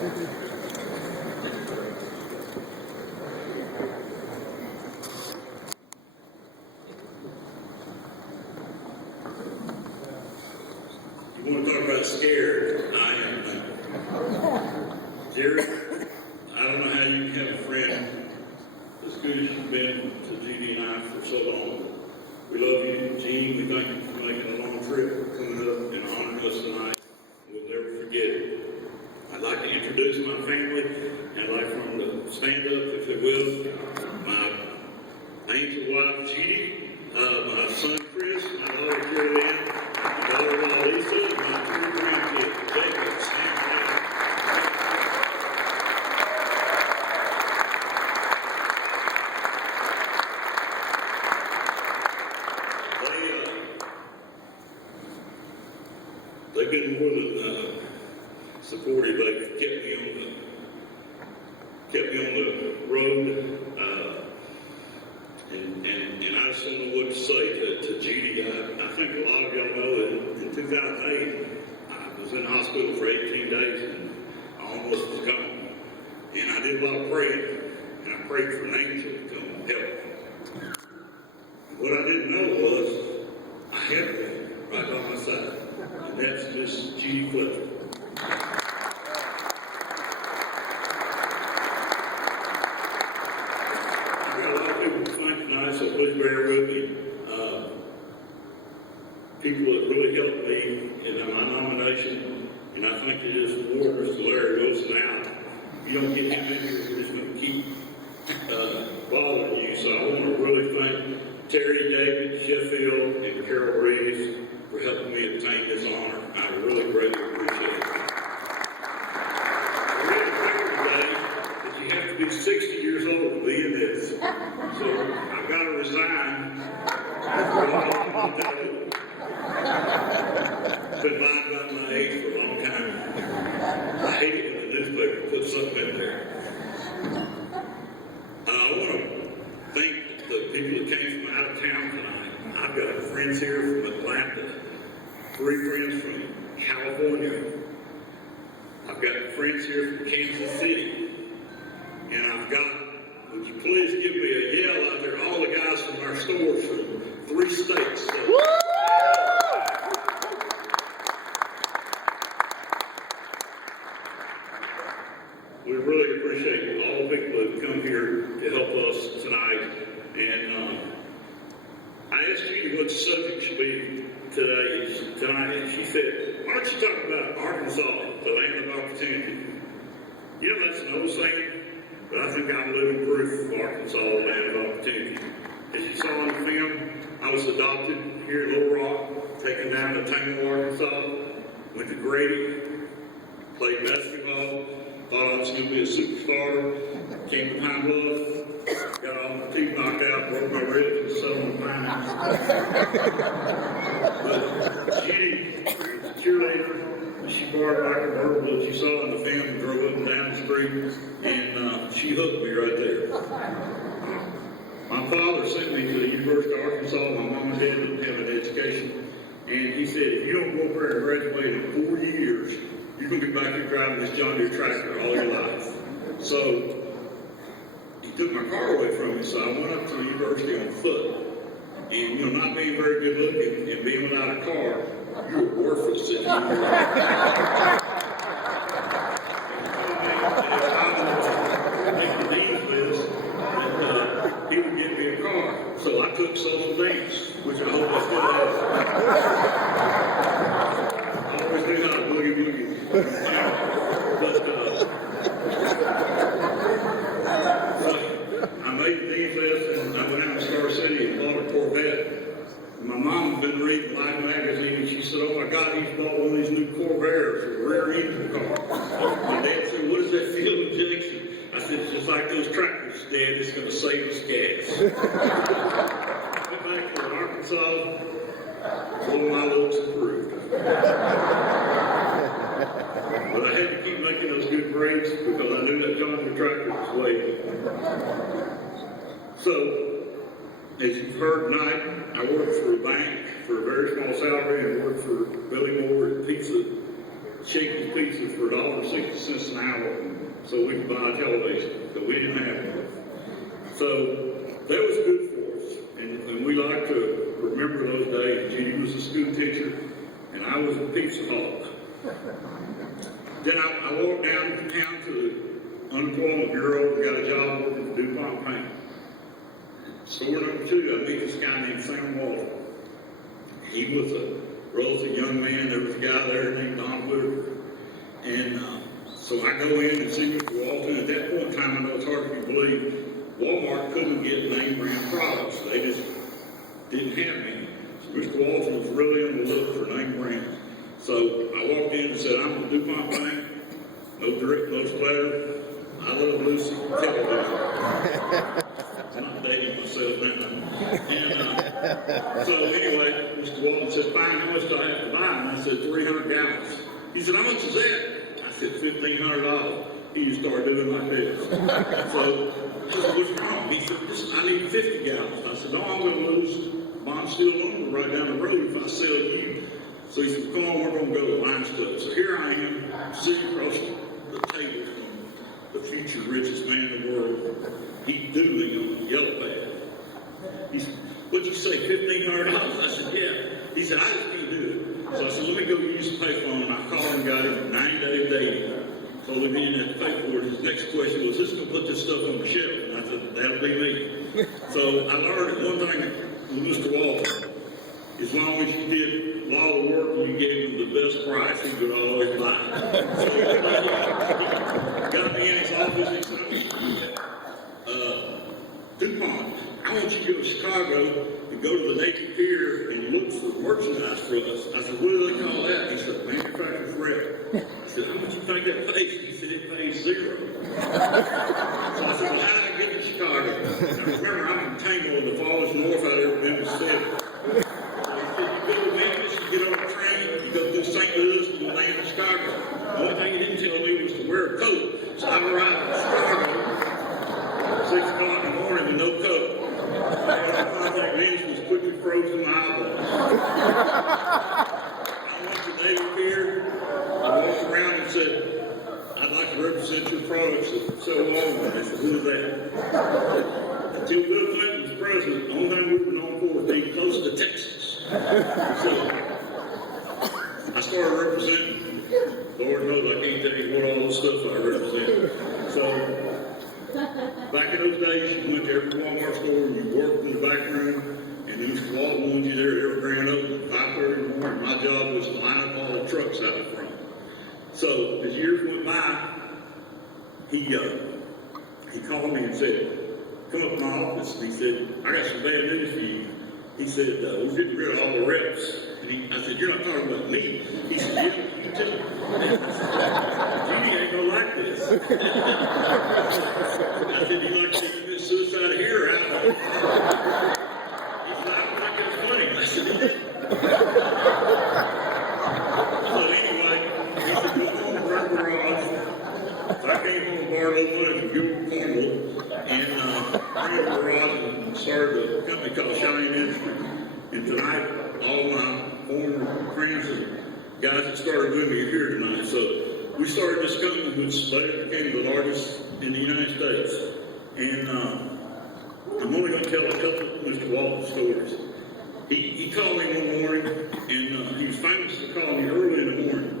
You want to talk about scared? I am. Jerry, I don't know how you can have a friend as good as you've been to Judy and I for so long. We love you, Gene. We thank you for making a long trip, coming up and honoring us tonight. We'll never forget it. I'd like to introduce my family, and I'd like for them to stand up, if they will. My angel wife, Judy, my son, Chris, my daughter, Carrie Ann, my daughter-in-law, Lisa, and my two grandkids, Jacob, Sam, and Adam. They've been more than supportive. They've kept me on the road, and I just don't know what to say to Judy. I think a lot of y'all know that in 2008 I was in the hospital for 18 days and I almost was gone. And I did a lot of praying, and I prayed for an angel to come and help. What I didn't know was I had one right by my side. And that's Miss Judy Fletcher. I've got a lot of people to thank tonight, so please bear with me. People that really helped me in my nomination, and I think it is for Mr. Larry Wilson out. If you don't get him in here, we're just going to keep bothering you. So I want to really thank Terry, David, Sheffield, and Carol Reeves for helping me obtain this honor. I really greatly appreciate it. I read the record today that you have to be 60 years old to be in this. So I've got to resign. Been lying about my age for a long time. I hate it when the newspaper puts something in there. I want to thank the people that came from out of town tonight. I've got friends here from Atlanta, 3 friends from California. I've got friends here from Kansas City. And I've got, would you please give me a yell out there, all the guys from our stores from 3 states. So, we really appreciate all the people that have come here to help us tonight. And I asked Judy what the subject should be tonight, and she said, why don't you talk about Arkansas, the land of opportunity? You know, that's an old saying, but I think I'm living proof of Arkansas, the land of opportunity. As you saw in the film, I was adopted here in Little Rock, taken down to Tango, Arkansas, went to Grady, played basketball, thought I was going to be a superstar, came to Pine Bluff, got all my teeth knocked out, broke my ribs, and sat on the pine. But Judy was a cheerleader. She borrowed my convertible that you saw in the film and drove up and down the street, and she hooked me right there. My father sent me to the University of Arkansas. My mom and dad didn't have an education, and he said, if you don't go up there and graduate in 4 years, you're going to be back here driving this John Deere tractor all your life. So he took my car away from me, so I went up to the university on foot. And, you know, not being very good looking and being without a car, you were worthless at he would give me a car. So I took solo dance, which I hope I still have. I always knew how to boogie. But so I made the dean's list, and I went out to Star City and bought a Corvette. My mom had been reading Life magazine, and she said, oh my God, he's bought one of these new Corvairs, a rear engine car. My dad said, what is that fuel injection? I said, it's just like those tractors, Dad, it's going to save us gas. Went back to Arkansas, all my looks improved. But I had to keep making those good grades because I knew that John Deere tractor was waiting. So, as you've heard tonight, I worked for a bank for a very small salary and worked for Billy Moore at Pizza Chicken's Pizza for $1.60 an hour so we could buy a television, because we didn't have one. So that was good for us, and we like to remember those days. Judy was a school teacher, and I was a pizza hawk. Then I walked down town to the unemployment bureau and got a job working for DuPont Paint. Store number 2, I meet this guy named Sam Walter. He was a relative young man. There was a guy there named Don Whitaker. And so I go in and see Mr. Walter. At that point in time, I know it's hard to believe, Walmart couldn't get name brand products. They just didn't have any. So Mr. Walter was really on the look for name brand. So I walked in and said, I'm a DuPont Paint, no drip, no splatter. I love Lucy, television. I'm dating myself now. And so anyway, Mr. Walton said, fine, how much do I have to buy? And I said, 300 gallons. He said, how much is that? I said, $1,500. He just started doing like this. So I said, what's wrong? He said, I need 50 gallons. I said, no, I'm going to lose Bond Steel Lumber right down the road if I sell you. So he said, come on, we're going to go to Lions Club. So here I am, sitting across the table from the future richest man in the world. He's doodling on the yellow pad. He said, what'd you say, $1,500? I said, yeah. He said, I just can't do it. So I said, let me go use the payphone. And I called him and got him 90-day dating. Told him he didn't have to pay for it. His next question was, who's going to put this stuff on the shelf? And I said, that'll be me. So I learned one thing with Mr. Walton. As long as you did a lot of the work and you gave him the best price, he would always buy. So he got me in his office and said, DuPont, I want you to go to Chicago and go to the Navy Pier and look for merchandise for us. I said, what do they call that? He said, manufacturer's rep. I said, how much you think that pays? He said, it pays $0. So I said, well, how did I get to Chicago? I remember I'm in Tango, the farthest north I'd ever been was 7. So he said, you go to Memphis, you get on a train, you go through St. Louis, and you land in Chicago. The only thing he didn't tell me was to wear a coat. So I arrived in Chicago 6 o'clock in the morning with no coat. My contact lens was quickly frozen in my eyeball. I went to Navy Pier. I walked around and said, I'd like to represent your products at so long. They said, who is that? Until Bill Clinton was president, the only thing we were known for was being close to Texas. So I started representing. Lord knows I can't tell you what all the stuff I represent. So back in those days, you went to every Walmart store and you worked in the back room, and then Mr. Walton wanted you there at every grand opening at 5:30 in the morning. My job was to line up all the trucks out in front. So as years went by, he called me and said, come up to my office. And he said, I got some bad news for you. He said, we're getting rid of all the reps. And I said, you're not talking about me. He said, yeah, you too. Judy ain't gonna like this. I said, you like to see this suicide here or out? He said, I don't think it's funny. I said, so anyway, he said, go home and run the garage. So I came home and borrowed a little money from Gilbert Cornwall and ran the garage and started a company called Shine Industries. And tonight, all my former friends and guys that started with me are here tonight. So we started this company, which later became the largest in the United States. And I'm only going to tell a couple of Mr. Walton stories. He called me one morning, and he was famous for calling me early in the morning.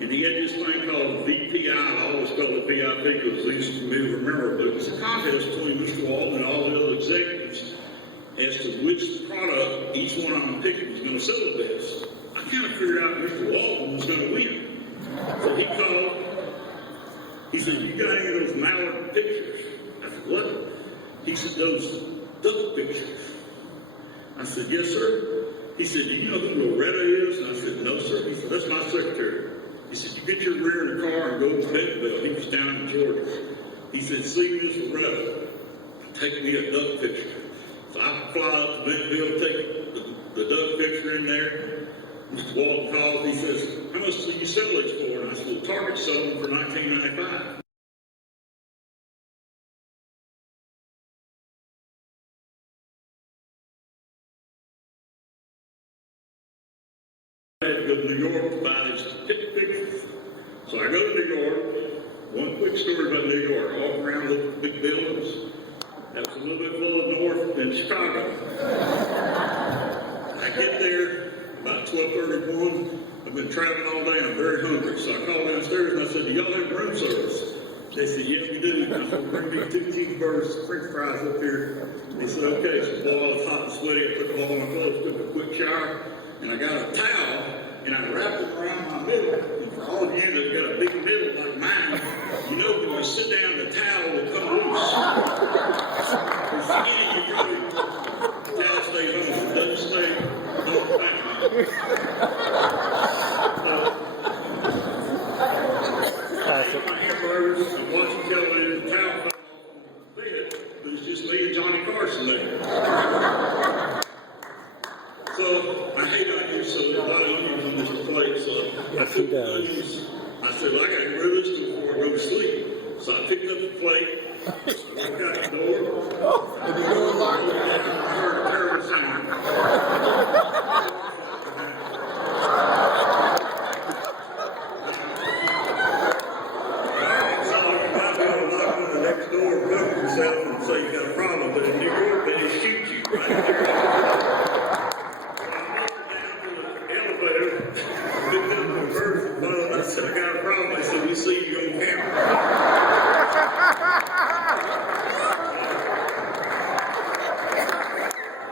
And he had this thing called VPI. I always call it VIP because it's easy for me to remember. But it was a contest between Mr. Walton and all the other executives as to which product each one I'm picking was going to sell the best. I kind of figured out Mr. Walton was going to win. So he called. He said, you got any of those mallard pictures? I said, what? He said, those duck pictures. I said, yes, sir. He said, do you know who Loretta is? And I said, no, sir. He said, that's my secretary. He said, you get your rear in the car and go to Bentonville. He was down in Georgia. He said, see Miss Loretta, take me a duck picture. So I fly up to Bentonville, take the duck picture in there. Mr. Walton calls, he says, how much do you sell these for? And I said, well, Target sold them for $19.95. I had to go to New York to buy these pictures. So I go to New York. One quick story about New York. I walk around the big buildings. That's a little bit further north than Chicago. I get there about 12:31. I've been traveling all day. I'm very hungry. So I called downstairs and I said, do y'all have room service? They said, yeah, we do. I said, bring me 2 cheeseburgers, French fries up here. They said, okay. So while I was hot and sweaty, I took off all my clothes, took a quick shower, and I got a towel, and I wrapped it around my middle. And for all of you that got a big middle like mine, you know when you sit down, the towel will come loose. If skinny, you probably, the towel stays on. It doesn't stay on the back. My hamburgers, I'm watching television, the towel fell off the bed, but it's just me and Johnny Carson there. So I hate onions, so there's a lot of onions on this plate. So yes, he does. I said, well, I got to get rid of this before I go to sleep. So I picked up the plate, I walked out the door, and the door locked, I heard a terrible sound. And say you got a problem, but in New York they just shoot you right there. So I walked down to the elevator, picked up the first phone, I said I got a problem. They said we see you on camera.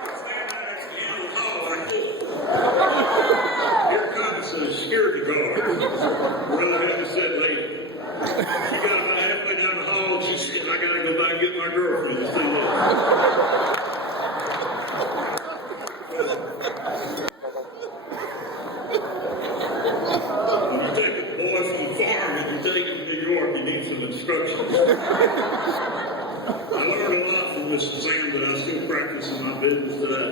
I'm standing at the end of the hall like this. Here comes the security guard. Really heavy set lady. She got about halfway down the hall, she said, I gotta go back and get my girlfriend. It's too late. When you take a boy from the farm and you take him to New York, you need some instructions. I learned a lot from Mr. Sam that I still practice in my business today.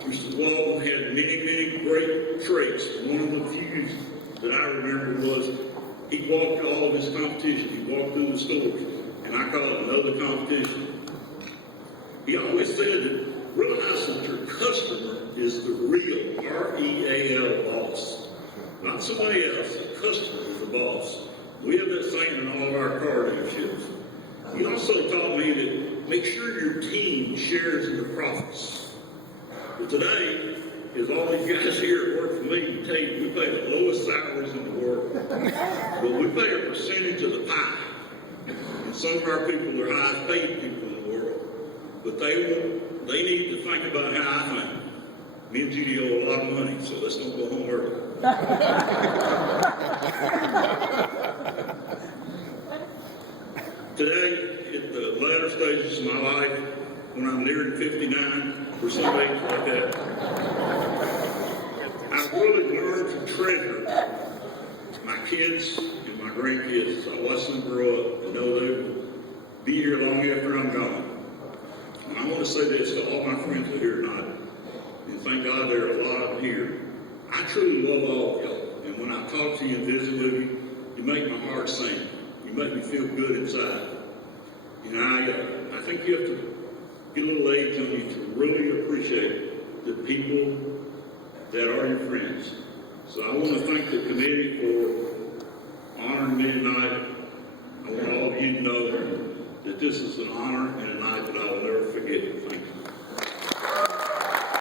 Mr. Walton had many, many great traits. One of the few that I remember was he walked all of his competition. He walked through the stores, and I call it another competition. He always said that realize that your customer is the real R-E-A-L boss, not somebody else. The customer is the boss. We have that saying in all of our car dealerships. He also taught me that make sure your team shares in the profits. But today, is all these guys here that work for me can tell you we pay the lowest salaries in the world. But we pay a percentage of the pie. And some of our people are the highest paid people in the world. But they need to think about how I think. Me and Judy owe a lot of money, so let's not go home early. Today, at the latter stages of my life, when I'm nearing 59, or some age like that, I've really learned to treasure my kids and my grandkids. I watch them grow up and know they'll be here long after I'm gone. And I want to say this to all my friends that are here tonight, and thank God there are a lot of them here. I truly love all of y'all, and when I talk to you and visit with you, you make my heart sing. You make me feel good inside. And I think you have to get a little age on you to really appreciate the people that are your friends. So I want to thank the committee for honoring me tonight. I want all of you to know that this is an honor and a night that I will never forget. Thank you.